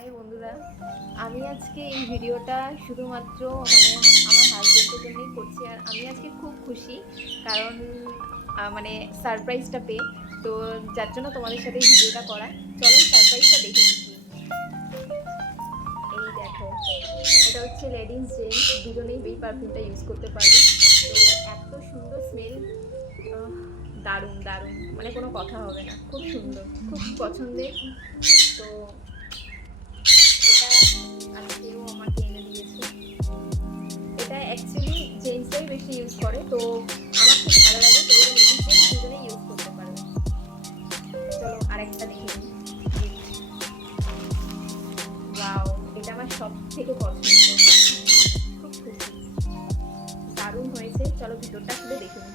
High বন্ধুরা। আমি আজকে এই ভিডিওটা শুধুমাত্র মানে আমার হাজবেন্ডের জন্যই করছি, আর আমি আজকে খুব খুশি কারণ মানে সারপ্রাইজটা পেয়ে। তো যার জন্য তোমাদের সাথে এই ভিডিওটা করা চলো সারপ্রাইজটা দেখে নিচ্ছি এই দেখো, এটা হচ্ছে লেডিস জেন্টস দুজনেই এই পারফিউমটা ইউজ করতে পারবে। তো এত সুন্দর স্মেল দারুণ দারুণ। মানে কোনো কথা হবে না। খুব সুন্দর, খুব পছন্দের। তো অ্যাকচুয়ালি জেন্টসরাই বেশি ইউজ করে, তো আমার খুব ভালো লাগে, তো লেডিস দুজনেই ইউজ করতে পারবে। চলো আরেকটা দেখে। ওয়াও এটা আমার সব থেকে পছন্দ খুব খুশি। দারুণ হয়েছে। চলো ভিতরটা খুলে দেখে নিই।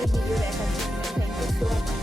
Thank you so much.